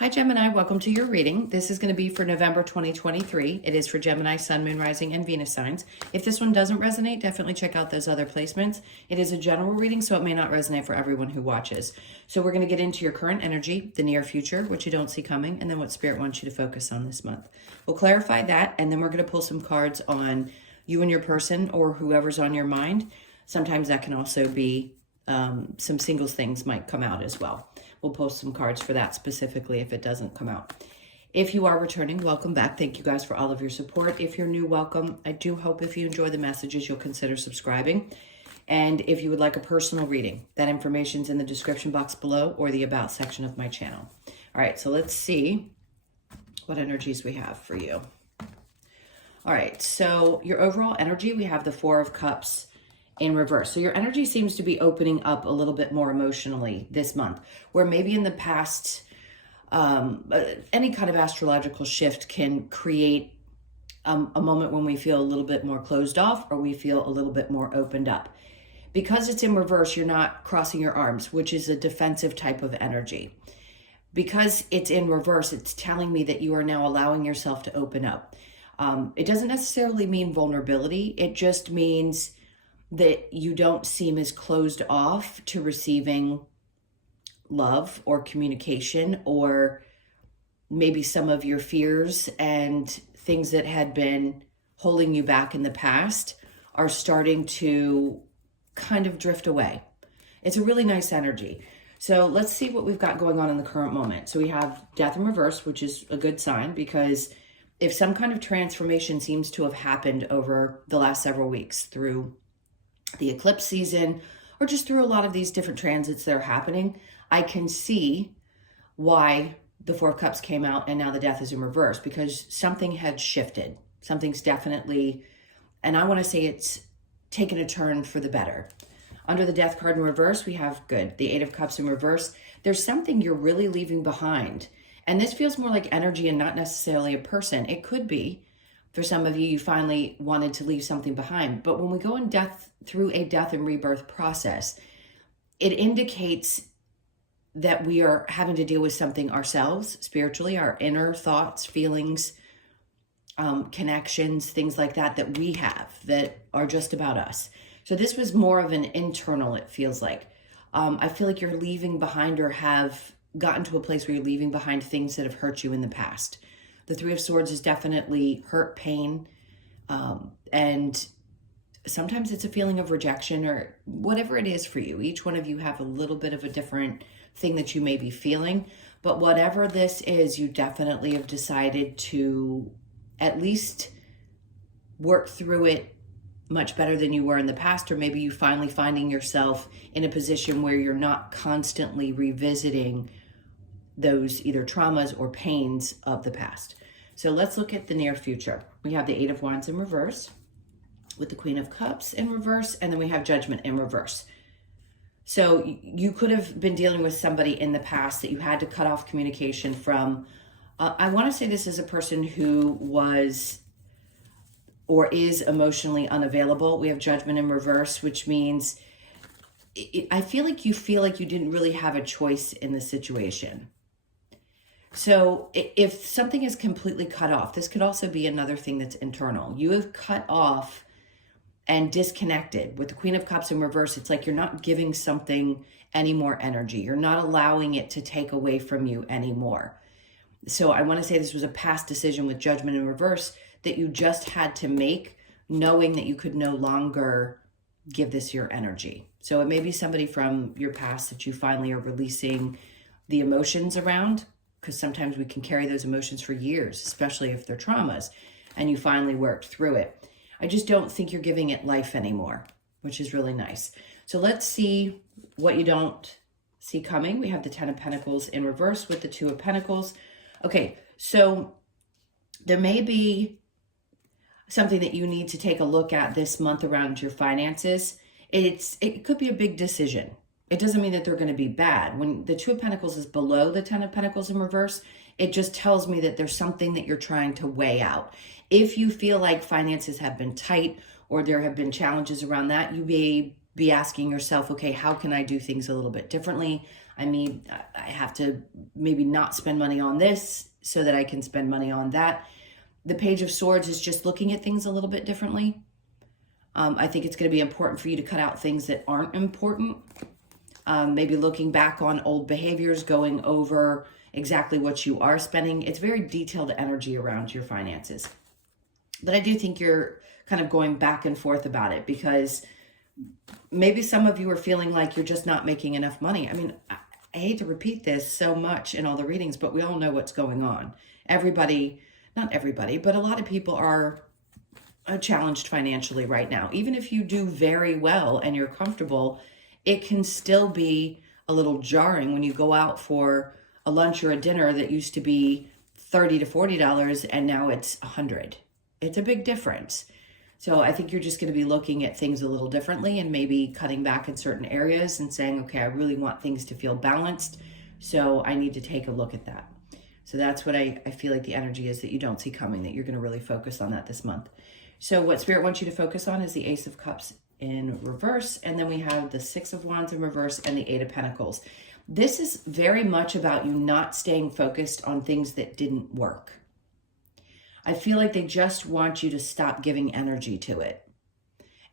Hi Gemini, welcome to your reading. This is going to be for November 2023. It is for Gemini, Sun, Moon, Rising, and Venus signs. If this one doesn't resonate, definitely check out those other placements. It is a general reading, so it may not resonate for everyone who watches. So we're going to get into your current energy, the near future, what you don't see coming, and then what Spirit wants you to focus on this month. We'll clarify that, and then we're going to pull some cards on you and your person or whoever's on your mind. Sometimes that can also be some singles things might come out as well. We'll post some cards for that specifically if it doesn't come out. If you are returning, welcome back. Thank you guys for all of your support. If you're new, welcome. I do hope if you enjoy the messages, you'll consider subscribing. And if you would like a personal reading, that information's in the description box below or the About section of my channel. All right, so let's see what energies we have for you. All right, so your overall energy, we have the Four of Cups in reverse. So your energy seems to be opening up a little bit more emotionally this month, where maybe in the past, any kind of astrological shift can create a moment when we feel a little bit more closed off or we feel a little bit more opened up. Because it's in reverse, you're not crossing your arms, which is a defensive type of energy. Because it's in reverse, it's telling me that you are now allowing yourself to open up. It doesn't necessarily mean vulnerability. It just means that you don't seem as closed off to receiving love or communication, or maybe some of your fears and things that had been holding you back in the past are starting to kind of drift away. It's a really nice energy. So let's see what we've got going on in the current moment. So we have Death in reverse, which is a good sign, because if some kind of transformation seems to have happened over the last several weeks through the eclipse season, or just through a lot of these different transits that are happening, I can see why the Four of Cups came out and now the Death is in reverse, because something had shifted. Something's definitely, and I want to say it's taken a turn for the better. Under the Death card in reverse, we have good. The Eight of Cups in reverse. There's something you're really leaving behind. And this feels more like energy and not necessarily a person. It could be, for some of you, you finally wanted to leave something behind. But when we go in through a death and rebirth process, it indicates that we are having to deal with something ourselves, spiritually, our inner thoughts, feelings, connections, things like that, that we have that are just about us. So this was more of an internal, it feels like. I feel like you're leaving behind, or have gotten to a place where you're leaving behind things that have hurt you in the past. The Three of Swords is definitely hurt, pain, and sometimes it's a feeling of rejection or whatever it is for you. Each one of you have a little bit of a different thing that you may be feeling, but whatever this is, you definitely have decided to at least work through it much better than you were in the past, or maybe you finally finding yourself in a position where you're not constantly revisiting those either traumas or pains of the past. So let's look at the near future. We have the Eight of Wands in reverse with the Queen of Cups in reverse, and then we have Judgment in reverse. So you could have been dealing with somebody in the past that you had to cut off communication from. I want to say this is a person who was or is emotionally unavailable. We have Judgment in reverse, which means I feel like you didn't really have a choice in the situation. So if something is completely cut off, this could also be another thing that's internal. You have cut off and disconnected. With the Queen of Cups in reverse, it's like you're not giving something any more energy. You're not allowing it to take away from you anymore. So I want to say this was a past decision with Judgment in reverse that you just had to make, knowing that you could no longer give this your energy. So it may be somebody from your past that you finally are releasing the emotions around, because sometimes we can carry those emotions for years, especially if they're traumas, and you finally worked through it. I just don't think you're giving it life anymore, which is really nice. So let's see what you don't see coming. We have the Ten of Pentacles in reverse with the Two of Pentacles. Okay, so there may be something that you need to take a look at this month around your finances. It could be a big decision. It doesn't mean that they're going to be bad. When the Two of Pentacles is below the Ten of Pentacles in reverse, it just tells me that there's something that you're trying to weigh out. If you feel like finances have been tight or there have been challenges around that, you may be asking yourself, okay, how can I do things a little bit differently? I have to maybe not spend money on this so that I can spend money on that. The Page of Swords is just looking at things a little bit differently. I think it's going to be important for you to cut out things that aren't important. Maybe looking back on old behaviors, going over exactly what you are spending. It's very detailed energy around your finances. But I do think you're kind of going back and forth about it, because maybe some of you are feeling like you're just not making enough money. I mean, I hate to repeat this so much in all the readings, but we all know what's going on. Everybody, not everybody, but a lot of people are challenged financially right now. Even if you do very well and you're comfortable, it can still be a little jarring when you go out for a lunch or a dinner that used to be $30 to $40 and now it's $100. It's a big difference. So I think you're just going to be looking at things a little differently and maybe cutting back in certain areas and saying, okay, I really want things to feel balanced, so I need to take a look at that. So that's what I feel like the energy is that you don't see coming, that you're going to really focus on that this month. So what Spirit wants you to focus on is the Ace of Cups in reverse, and then we have the Six of Wands in reverse and the Eight of Pentacles. This is very much about you not staying focused on things that didn't work. I feel like they just want you to stop giving energy to it.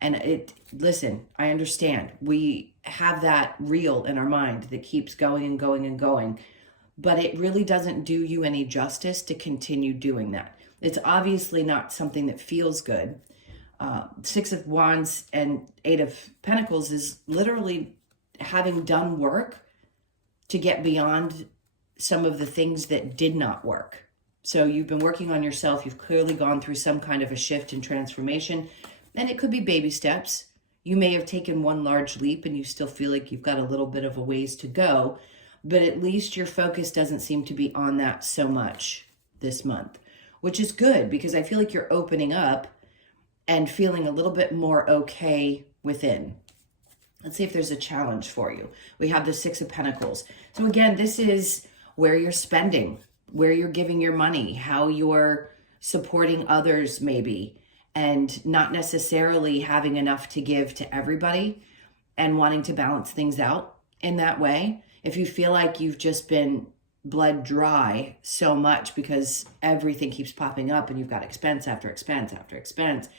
And listen, I understand. We have that reel in our mind that keeps going and going and going, but it really doesn't do you any justice to continue doing that. It's obviously not something that feels good. Six of Wands and Eight of Pentacles is literally having done work to get beyond some of the things that did not work. So you've been working on yourself. You've clearly gone through some kind of a shift and transformation, and it could be baby steps. You may have taken one large leap and you still feel like you've got a little bit of a ways to go, but at least your focus doesn't seem to be on that so much this month, which is good, because I feel like you're opening up and feeling a little bit more okay within. Let's see if there's a challenge for you. We have the Six of Pentacles. So again, this is where you're spending, where you're giving your money, how you're supporting others maybe, and not necessarily having enough to give to everybody and wanting to balance things out in that way. If you feel like you've just been bled dry so much because everything keeps popping up and you've got expense after expense after expense,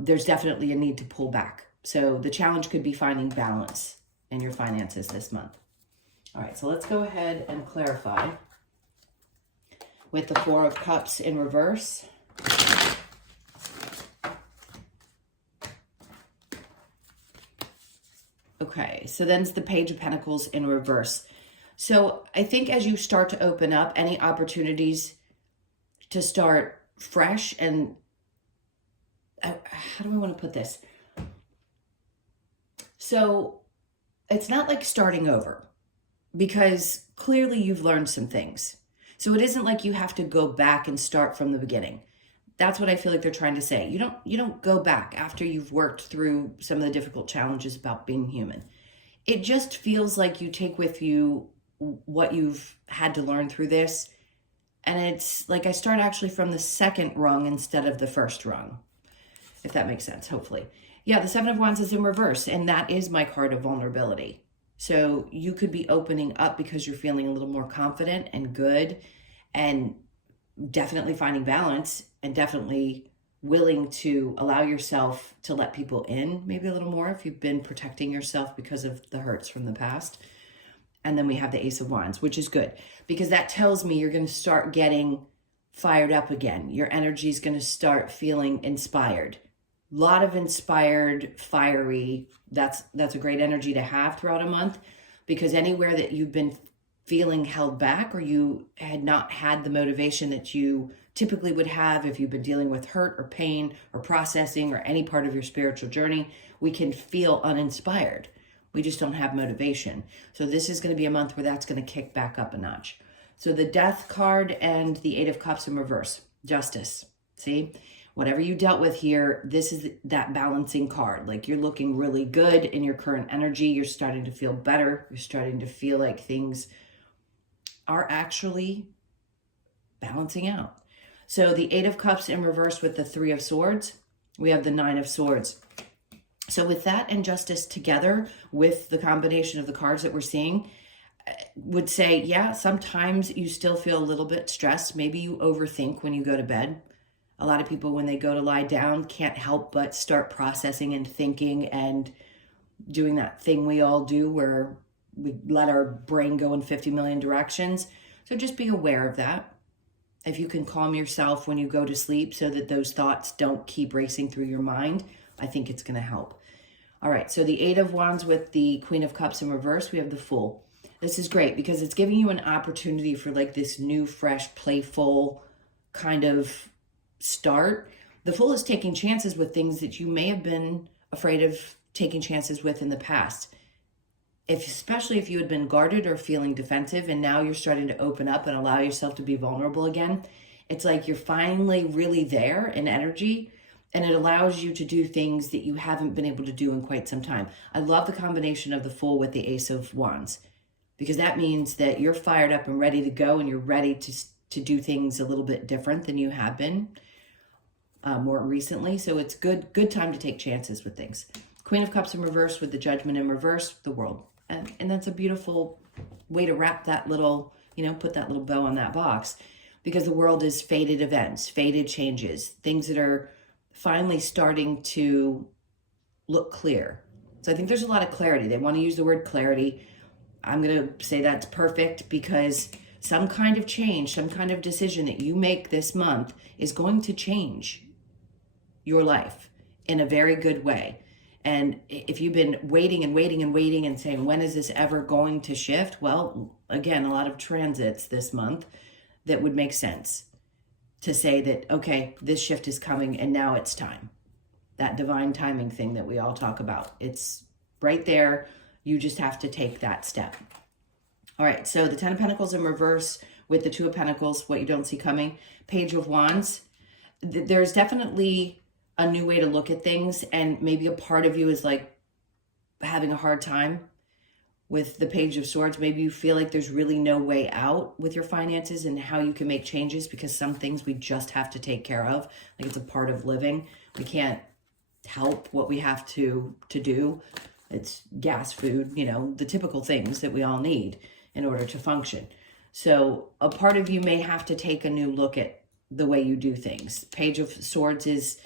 there's definitely a need to pull back. So the challenge could be finding balance in your finances this month. All right, so let's go ahead and clarify with the Four of Cups in reverse. Okay, so then it's the Page of Pentacles in reverse. So I think as you start to open up, any opportunities to start fresh and, how do I want to put this? So it's not like starting over, because clearly you've learned some things. So it isn't like you have to go back and start from the beginning. That's what I feel like they're trying to say. You don't go back after you've worked through some of the difficult challenges about being human. It just feels like you take with you what you've had to learn through this. And it's like I start actually from the second rung instead of the first rung, if that makes sense, hopefully. Yeah, the Seven of Wands is in reverse, and that is my card of vulnerability. So you could be opening up because you're feeling a little more confident and good, and definitely finding balance, and definitely willing to allow yourself to let people in maybe a little more if you've been protecting yourself because of the hurts from the past. And then we have the Ace of Wands, which is good, because that tells me you're going to start getting fired up again. Your energy is going to start feeling inspired. A lot of inspired, fiery. That's a great energy to have throughout a month, because anywhere that you've been feeling held back, or you had not had the motivation that you typically would have if you've been dealing with hurt or pain or processing or any part of your spiritual journey, we can feel uninspired. We just don't have motivation. So this is going to be a month where that's going to kick back up a notch. So the Death card and the Eight of Cups in reverse, Justice. See? Whatever you dealt with here, this is that balancing card. Like, you're looking really good in your current energy. You're starting to feel better. You're starting to feel like things are actually balancing out. So the Eight of Cups in reverse with the Three of Swords, we have the Nine of Swords. So with that and Justice together with the combination of the cards that we're seeing, would say, yeah, sometimes you still feel a little bit stressed. Maybe you overthink when you go to bed. A lot of people, when they go to lie down, can't help but start processing and thinking and doing that thing we all do where we let our brain go in 50 million directions. So just be aware of that. If you can calm yourself when you go to sleep so that those thoughts don't keep racing through your mind, I think it's going to help. All right, so the Eight of Wands with the Queen of Cups in reverse, we have the Fool. This is great because it's giving you an opportunity for like this new, fresh, playful kind of start. The Fool is taking chances with things that you may have been afraid of taking chances with in the past. Especially if you had been guarded or feeling defensive and now you're starting to open up and allow yourself to be vulnerable again. It's like you're finally really there in energy, and it allows you to do things that you haven't been able to do in quite some time. I love the combination of the Fool with the Ace of Wands, because that means that you're fired up and ready to go, and you're ready to do things a little bit different than you have been more recently. So it's good time to take chances with things. Queen of Cups in reverse with the Judgment in reverse, the World. And that's a beautiful way to wrap that little, put that little bow on that box, because the World is faded events, faded changes, things that are finally starting to look clear. So I think there's a lot of clarity. They want to use the word clarity. I'm going to say that's perfect, because some kind of change, some kind of decision that you make this month is going to change your life in a very good way. And if you've been waiting and waiting and waiting and saying, when is this ever going to shift? Well, again, a lot of transits this month that would make sense to say that, okay, this shift is coming and now it's time. That divine timing thing that we all talk about. It's right there. You just have to take that step. All right, so the Ten of Pentacles in reverse with the Two of Pentacles, what you don't see coming. Page of Wands. There's definitely a new way to look at things, and maybe a part of you is like having a hard time with the Page of Swords. Maybe you feel like there's really no way out with your finances and how you can make changes, because some things we just have to take care of. Like, it's a part of living. We can't help what we have to do. It's gas, food, the typical things that we all need in order to function. So a part of you may have to take a new look at the way you do things. Page of Swords is,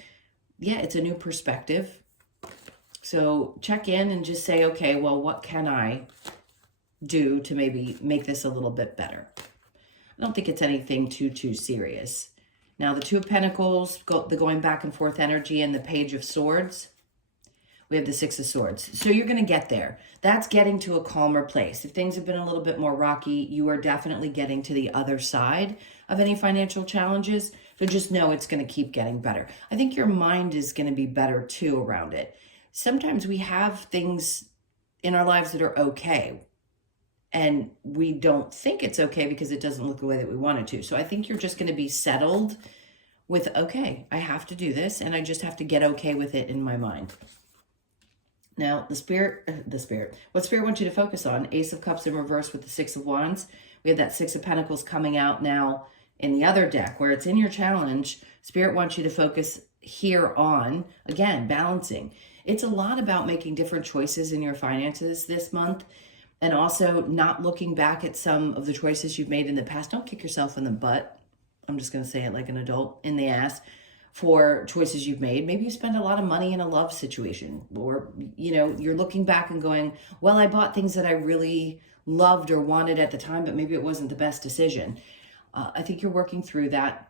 it's a new perspective. So check in and just say, okay, well, what can I do to maybe make this a little bit better? I don't think it's anything too serious. Now, the Two of Pentacles, the going back and forth energy, and the Page of Swords. We have the Six of Swords. So you're going to get there. That's getting to a calmer place. If things have been a little bit more rocky, you are definitely getting to the other side of any financial challenges. So just know it's going to keep getting better. I think your mind is going to be better too around it. Sometimes we have things in our lives that are okay, and we don't think it's okay because it doesn't look the way that we want it to. So I think you're just going to be settled with, okay, I have to do this, and I just have to get okay with it in my mind. Now, what Spirit wants you to focus on, Ace of Cups in reverse with the Six of Wands. We have that Six of Pentacles coming out now in the other deck where it's in your challenge. Spirit wants you to focus here on, again, balancing. It's a lot about making different choices in your finances this month, and also not looking back at some of the choices you've made in the past. Don't kick yourself in the butt. I'm just going to say it like an adult, in the ass, for choices you've made. Maybe you spend a lot of money in a love situation, or, you're looking back and going, well, I bought things that I really loved or wanted at the time, but maybe it wasn't the best decision. I think you're working through that.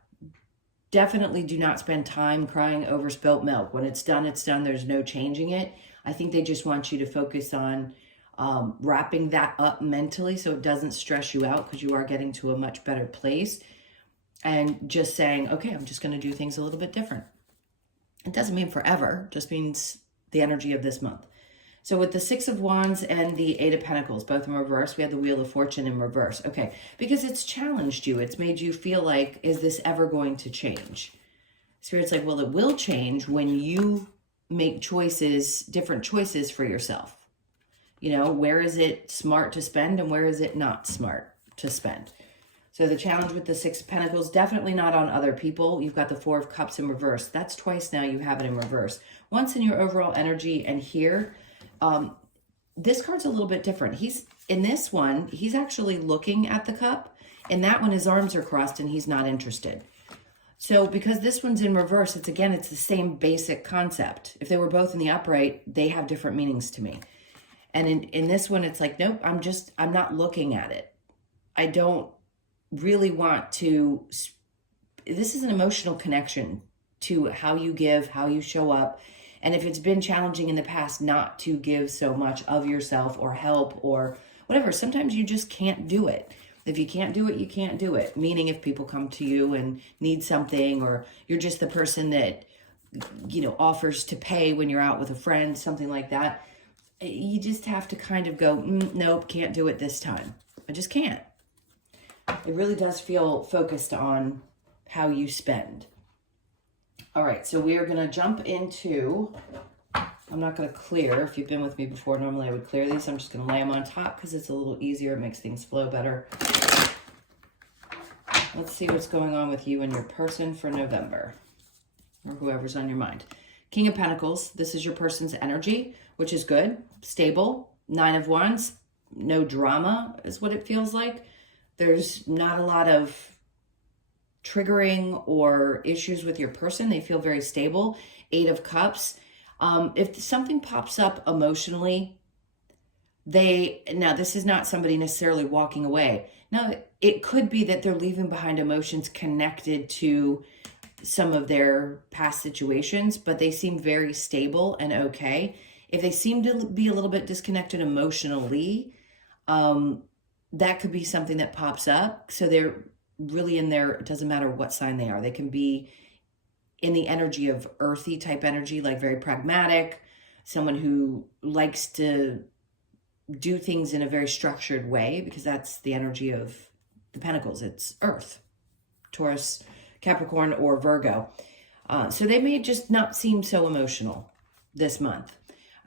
Definitely do not spend time crying over spilt milk. When it's done, it's done. There's no changing it. I think they just want you to focus on wrapping that up mentally so it doesn't stress you out, because you are getting to a much better place. And just saying, okay, I'm just going to do things a little bit different. It doesn't mean forever, just means the energy of this month. So with the Six of Wands and the Eight of Pentacles, both in reverse, we have the Wheel of Fortune in reverse. Okay, because it's challenged you. It's made you feel like, is this ever going to change? Spirit's like, well, it will change when you make choices, different choices for yourself. Where is it smart to spend and where is it not smart to spend? So the challenge with the Six of Pentacles, definitely not on other people. You've got the Four of Cups in reverse. That's twice now you have it in reverse. Once in your overall energy, and here, this card's a little bit different. He's in this one, he's actually looking at the cup. In that one, his arms are crossed and he's not interested. So because this one's in reverse, it's the same basic concept. If they were both in the upright, they have different meanings to me. And in this one, it's like, nope, I'm not looking at it. I don't really want to. This is an emotional connection to how you give, how you show up. And if it's been challenging in the past not to give so much of yourself or help or whatever, sometimes you just can't do it. If you can't do it, you can't do it. Meaning if people come to you and need something, or you're just the person that, offers to pay when you're out with a friend, something like that, you just have to kind of go, nope, can't do it this time. I just can't. It really does feel focused on how you spend. All right, so we are going to jump into, I'm not going to clear. If you've been with me before, normally I would clear these. I'm just going to lay them on top because it's a little easier. It makes things flow better. Let's see what's going on with you and your person for November, or whoever's on your mind. King of Pentacles, this is your person's energy, which is good, stable. 9 of Wands, no drama is what it feels like. There's not a lot of triggering or issues with your person. They feel very stable. 8 of Cups. If something pops up emotionally, now this is not somebody necessarily walking away. Now, it could be that they're leaving behind emotions connected to some of their past situations, but they seem very stable and okay. If they seem to be a little bit disconnected emotionally, that could be something that pops up. So they're really in there. It doesn't matter what sign they are. They can be in the energy of earthy type energy, like very pragmatic, someone who likes to do things in a very structured way, because that's the energy of the Pentacles. It's Earth, Taurus, Capricorn, or Virgo. So they may just not seem so emotional this month.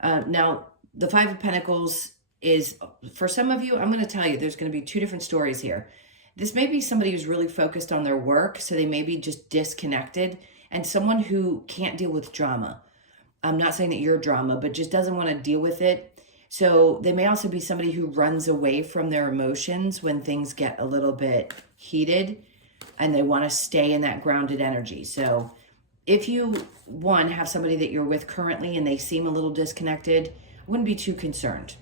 Now, the 5 of Pentacles is, for some of you, I'm going to tell you, there's going to be 2 different stories here. This may be somebody who's really focused on their work, so they may be just disconnected, and someone who can't deal with drama. I'm not saying that you're drama, but just doesn't want to deal with it. So they may also be somebody who runs away from their emotions when things get a little bit heated, and they want to stay in that grounded energy. So if you, have somebody that you're with currently and they seem a little disconnected, I wouldn't be too concerned.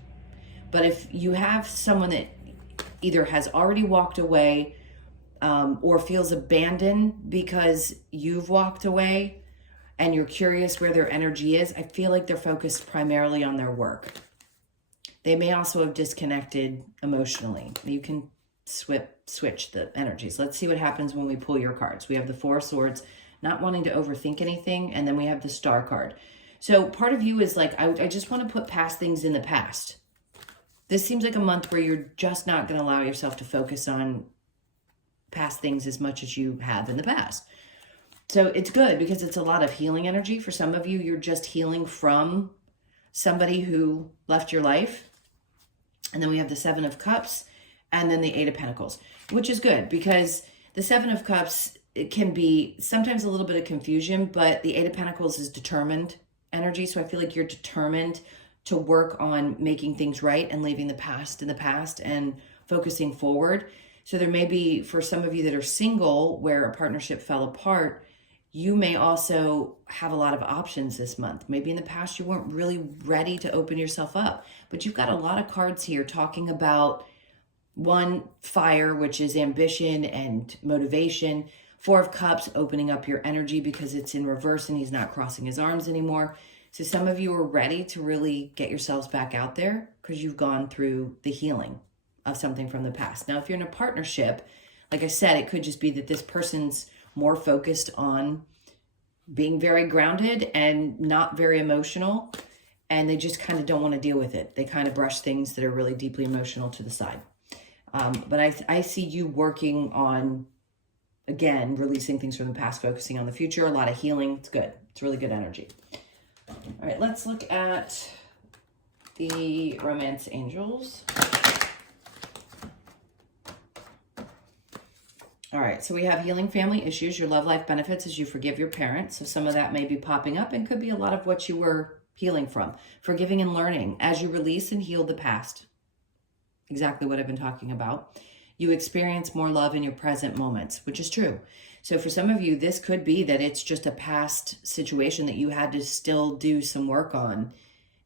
But if you have someone that either has already walked away or feels abandoned because you've walked away and you're curious where their energy is, I feel like they're focused primarily on their work. They may also have disconnected emotionally. You can switch the energies. Let's see what happens when we pull your cards. We have the 4 of Swords, not wanting to overthink anything, and then we have the Star card. So part of you is like, I just want to put past things in the past. This seems like a month where you're just not going to allow yourself to focus on past things as much as you have in the past. So it's good because it's a lot of healing energy. For some of you, you're just healing from somebody who left your life. And then we have the 7 of Cups and then the 8 of Pentacles, which is good because the 7 of Cups, it can be sometimes a little bit of confusion, but the 8 of Pentacles is determined energy. So I feel like you're determined to work on making things right and leaving the past in the past and focusing forward. So there may be, for some of you that are single, where a partnership fell apart, you may also have a lot of options this month. Maybe in the past you weren't really ready to open yourself up, but you've got a lot of cards here talking about 1, fire, which is ambition and motivation. 4 of Cups, opening up your energy because it's in reverse and he's not crossing his arms anymore. So some of you are ready to really get yourselves back out there because you've gone through the healing of something from the past. Now, if you're in a partnership, like I said, it could just be that this person's more focused on being very grounded and not very emotional, and they just kind of don't want to deal with it. They kind of brush things that are really deeply emotional to the side. But I see you working on, again, releasing things from the past, focusing on the future, a lot of healing. It's good. It's really good energy. All right, let's look at the romance angels. All right, so we have healing family issues. Your love life benefits as you forgive your parents. So some of that may be popping up and could be a lot of what you were healing from. Forgiving and learning as you release and heal the past. exactly what I've been talking about. You experience more love in your present moments, which is true. So for some of you, this could be that it's just a past situation that you had to still do some work on,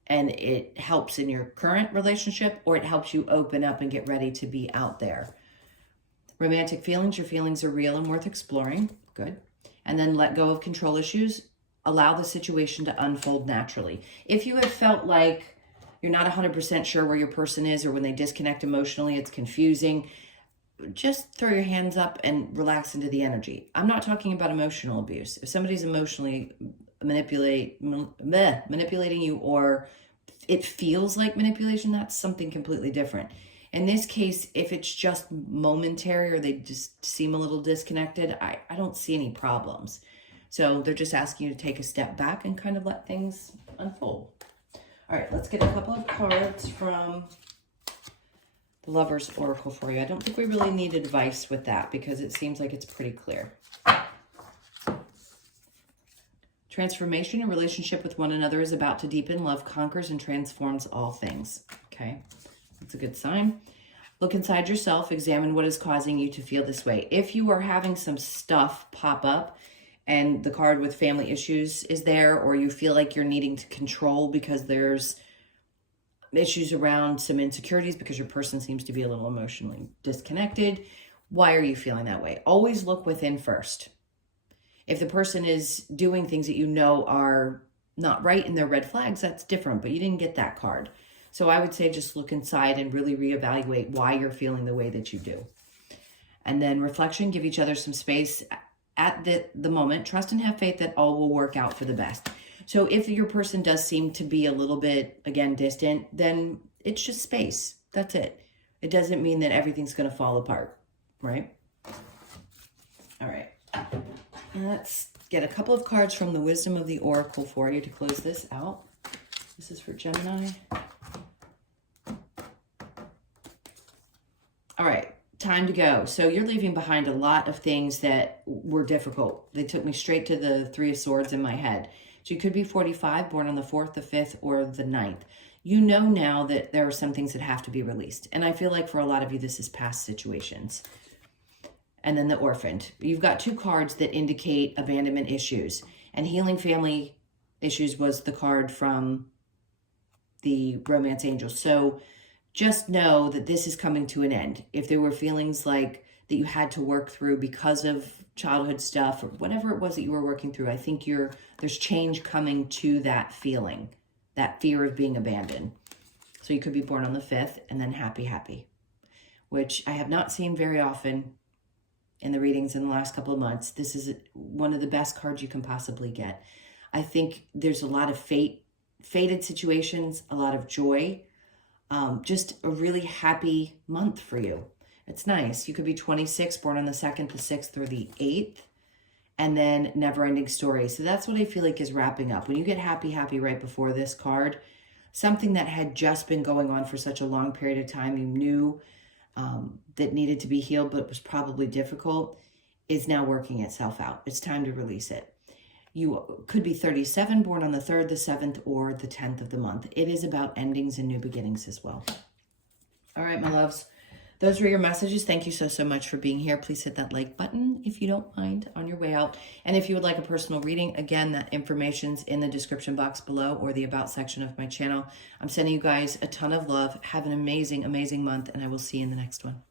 and it helps in your current relationship, or it helps you open up and get ready to be out there. Romantic feelings, your feelings are real and worth exploring. Good. And then let go of control issues. Allow the situation to unfold naturally. If you have felt like you're not 100% sure where your person is, or when they disconnect emotionally, it's confusing, just throw your hands up and relax into the energy. I'm not talking about emotional abuse. If somebody's emotionally manipulating you, or it feels like manipulation, that's something completely different. In this case, if it's just momentary or they just seem a little disconnected, I don't see any problems. So they're just asking you to take a step back and kind of let things unfold. All right, let's get a couple of cards from the Lover's Oracle for you. I don't think we really need advice with that because it seems like it's pretty clear. Transformation. Your relationship with one another is about to deepen. Love conquers and transforms all things. Okay, that's a good sign. Look inside yourself. Examine what is causing you to feel this way. If you are having some stuff pop up and the card with family issues is there, or you feel like you're needing to control because there's issues around some insecurities because your person seems to be a little emotionally disconnected, why are you feeling that way? Always look within first. If the person is doing things that you know are not right and they're red flags, that's different, but you didn't get that card. So I would say just look inside and really reevaluate why you're feeling the way that you do. And then reflection, give each other some space at the moment. Trust and have faith that all will work out for the best. So if your person does seem to be a little bit, again, distant, then it's just space. That's it. It doesn't mean that everything's going to fall apart, right? All right. Let's get a couple of cards from the Wisdom of the Oracle for you to close this out. This is for Gemini. All right, time to go. So you're leaving behind a lot of things that were difficult. They took me straight to the Three of Swords in my head. So you could be 45, born on the 4th, the 5th, or the 9th. You know now that there are some things that have to be released. And I feel like for a lot of you, this is past situations. And then the Orphaned. You've got two cards that indicate abandonment issues. And healing family issues was the card from the Romance Angel. So just know that this is coming to an end. If there were feelings like that you had to work through because of childhood stuff or whatever it was that you were working through, I think there's change coming to that feeling, that fear of being abandoned. So you could be born on the 5th and then happy, which I have not seen very often in the readings in the last couple of months. This is one of the best cards you can possibly get. I think there's a lot of fated situations, a lot of joy, just a really happy month for you. It's nice. You could be 26, born on the 2nd, the 6th, or the 8th, and then never-ending story. So that's what I feel like is wrapping up. When you get happy right before this card, something that had just been going on for such a long period of time, you knew that needed to be healed, but it was probably difficult, is now working itself out. It's time to release it. You could be 37, born on the 3rd, the 7th, or the 10th of the month. It is about endings and new beginnings as well. All right, my loves. Those were your messages. Thank you so much for being here. Please hit that like button if you don't mind on your way out. And if you would like a personal reading, again, that information's in the description box below or the about section of my channel. I'm sending you guys a ton of love. Have an amazing month, and I will see you in the next one.